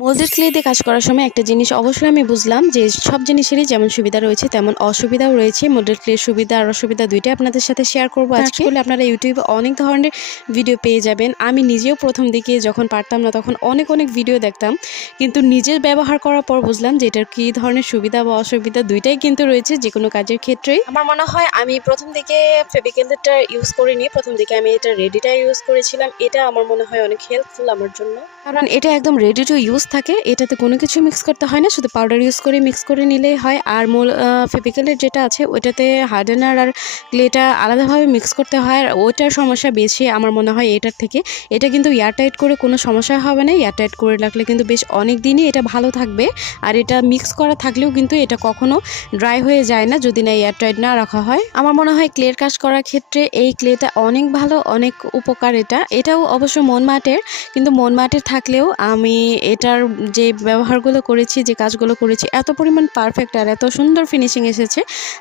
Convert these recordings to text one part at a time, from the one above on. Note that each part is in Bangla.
মোল্ডেড ক্লে দিয়ে কাজ করার সময় একটা জিনিস অবশ্যই আমি বুঝলাম যে সব জিনিসেরই যেমন সুবিধা রয়েছে তেমন অসুবিধাও রয়েছে। মোল্ডেড ক্লের সুবিধা আর অসুবিধা দুইটাই আপনাদের সাথে শেয়ার করবো আজকে। করলে আপনারা ইউটিউবে অনেক ধরনের ভিডিও পেয়ে যাবেন। আমি নিজেও প্রথম দিকে যখন পারতাম না তখন অনেক ভিডিও দেখতাম, কিন্তু নিজের ব্যবহার করার পর বুঝলাম যে এটার কী ধরনের সুবিধা বা অসুবিধা দুইটাই কিন্তু রয়েছে যে কোনো কাজের ক্ষেত্রেই। আমার মনে হয় আমি প্রথম দিকে ফেভিক্রিলটা ইউজ করিনি, প্রথম দিকে আমি এটা রেডিটা ইউজ করেছিলাম। এটা আমার মনে হয় অনেক হেল্পফুল আমার জন্য, কারণ এটা একদম রেডি টু ইউজ থাকে। এটাতে কোনো কিছু মিক্স করতে হয় না, শুধু পাউডার ইউজ করে মিক্স করে নিলেই হয়। আর মূল ফেভিক্রিলের যেটা আছে ওইটাতে হার্ডেনার আর ক্লেটা আলাদাভাবে মিক্স করতে হয়, আর ওইটার সমস্যা বেশি আমার মনে হয় এটার থেকে। এটা কিন্তু এয়ারটাইট করে কোনো সমস্যা হবে না, এয়ারটাইট করে রাখলে কিন্তু বেশ অনেক দিনই এটা ভালো থাকবে। আর এটা মিক্স করা থাকলেও কিন্তু এটা কখনো ড্রাই হয়ে যায় না যদি না এয়ারটাইট না রাখা হয়। আমার মনে হয় ক্লের কাজ করার ক্ষেত্রে এই ক্লেটা অনেক ভালো, অনেক উপকার। এটাও অবশ্য মন মাটের, কিন্তু মন মাটির থাকলেও আমি এটার যে ব্যবহারগুলো করেছি, যে কাজগুলো করেছি, এত পরিমাণ পারফেক্ট আর এত সুন্দর ফিনিশিং এসেছে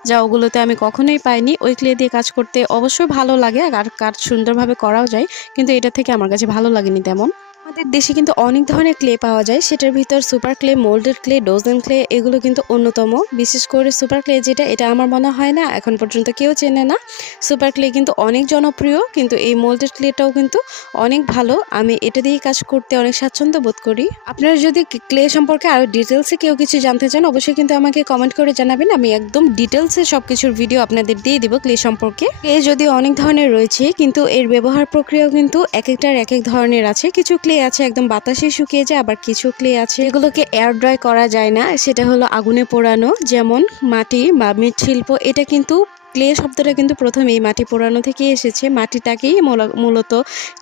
যা ওগুলোতে আমি কখনোই পাইনি। ওই ক্লে দিয়ে কাজ করতে অবশ্যই ভালো লাগে আর কাজ সুন্দরভাবে করাও যায়, কিন্তু এটা থেকে আমার কাছে ভালো লাগেনি তেমন। আমাদের দেশে কিন্তু অনেক ধরনের ক্লে পাওয়া যায়, সেটার ভিতর super clay, moulded clay, ডোজেন clay এগুলো কিন্তু অন্যতম। বিশেষ করে সুপার ক্লে যেটা, এটা আমার মনে হয় না এখন পর্যন্ত কেউ চেনে না। সুপার ক্লে কিন্তু অনেক জনপ্রিয়, কিন্তু এই মোল্ডেড ক্লেটাও কিন্তু অনেক ভালো। আমি এটা দিয়েই কাজ করতে অনেক স্বাচ্ছন্দ্য বোধ করি। আপনারা যদি ক্লে সম্পর্কে আরও ডিটেলসে কেউ কিছু জানতে চান অবশ্যই কিন্তু আমাকে কমেন্ট করে জানাবেন। আমি একদম ডিটেলসে সব কিছুর ভিডিও আপনাদের দিয়ে দিব ক্লে সম্পর্কে। ক্লে যদিও অনেক ধরনের রয়েছে, কিন্তু এর ব্যবহার প্রক্রিয়াও কিন্তু এক একটার এক এক ধরনের আছে। কিছু ক্লে আছে একদম বাতাসে শুকিয়ে যায়, আবার কিছু ক্লে আছে এগুলোকে এয়ার ড্রাই করা যায় না, সেটা হলো আগুনে পোড়ানো। যেমন মাটি বা মৃৎশিল্প, এটা কিন্তু ক্লে শব্দটা কিন্তু প্রথম এই মাটি পোড়ানো থেকে এসেছে। মাটিটাকেই মূলত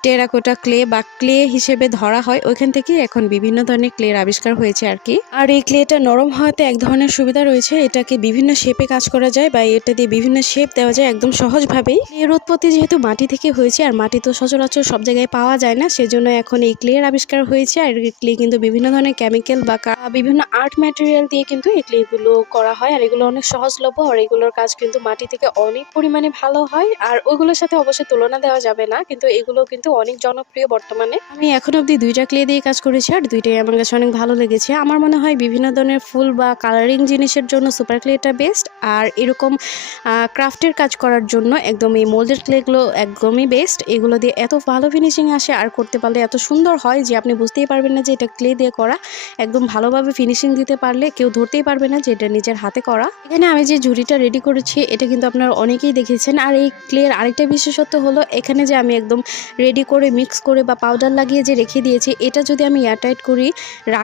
টেরাকোটা ক্লে বা ক্লে হিসেবে ধরা হয়, ওইখান থেকেই এখন বিভিন্ন ধরনের ক্লের আবিষ্কার হয়েছে আর কি। আর এই ক্লেটা নরম হওয়াতে এক ধরনের সুবিধা রয়েছে, এটাকে বিভিন্ন শেপে কাজ করা যায় বা এটা দিয়ে বিভিন্ন শেপ দেওয়া যায় একদম সহজভাবেই। এর উৎপত্তি যেহেতু মাটি থেকে হয়েছে, আর মাটি তো সচরাচর সব জায়গায় পাওয়া যায় না, সেজন্য এখন এই ক্লের আবিষ্কার হয়েছে। আর এই ক্লে কিন্তু বিভিন্ন ধরনের কেমিক্যাল বা বিভিন্ন আর্ট ম্যাটেরিয়াল দিয়ে কিন্তু এই ক্লেগুলো করা হয়, আর এগুলো অনেক সহজলভ্য। আর এগুলোর কাজ কিন্তু মাটি থেকে অনেক পরিমাণে ভালো হয়, আর ওইগুলোর সাথে অবশ্যই তুলনা দেওয়া যাবে না, কিন্তু এগুলো কিন্তু অনেক জনপ্রিয় বর্তমানে। আমি এখন অবধি দুইটা ক্লে দিয়ে কাজ করেছি, আর দুইটাই আমার কাছে অনেক ভালো লেগেছে। আমার মনে হয় বিভিন্ন ধরনের ফুল বা কালারিং জিনিসের জন্য সুপার ক্লেটা বেস্ট, আর এরকম ক্রাফটের কাজ করার জন্য একদম এই মোল্ডেড ক্লেগুলো একদমই বেস্ট। এগুলো দিয়ে এত ভালো ফিনিশিং আসে, আর করতে পারলে এত সুন্দর হয় যে আপনি বুঝতেই পারবেন না যে এটা ক্লে দিয়ে করা। একদম ভালোভাবে ফিনিশিং দিতে পারলে কেউ ধরতেই পারবে না যে এটা নিজের হাতে করা। এখানে আমি যে ঝুড়িটা রেডি করেছি এটা কিন্তু আপনারা অনেকেই দেখেছেন। আর এই ক্লের আরেকটা বিশেষত্ব হলো এখানে যে আমি একদম রেডি করে মিক্স করে বা পাউডার লাগিয়ে যে রেখে দিয়েছি, এটা যদি আমি এয়ারটাইট করি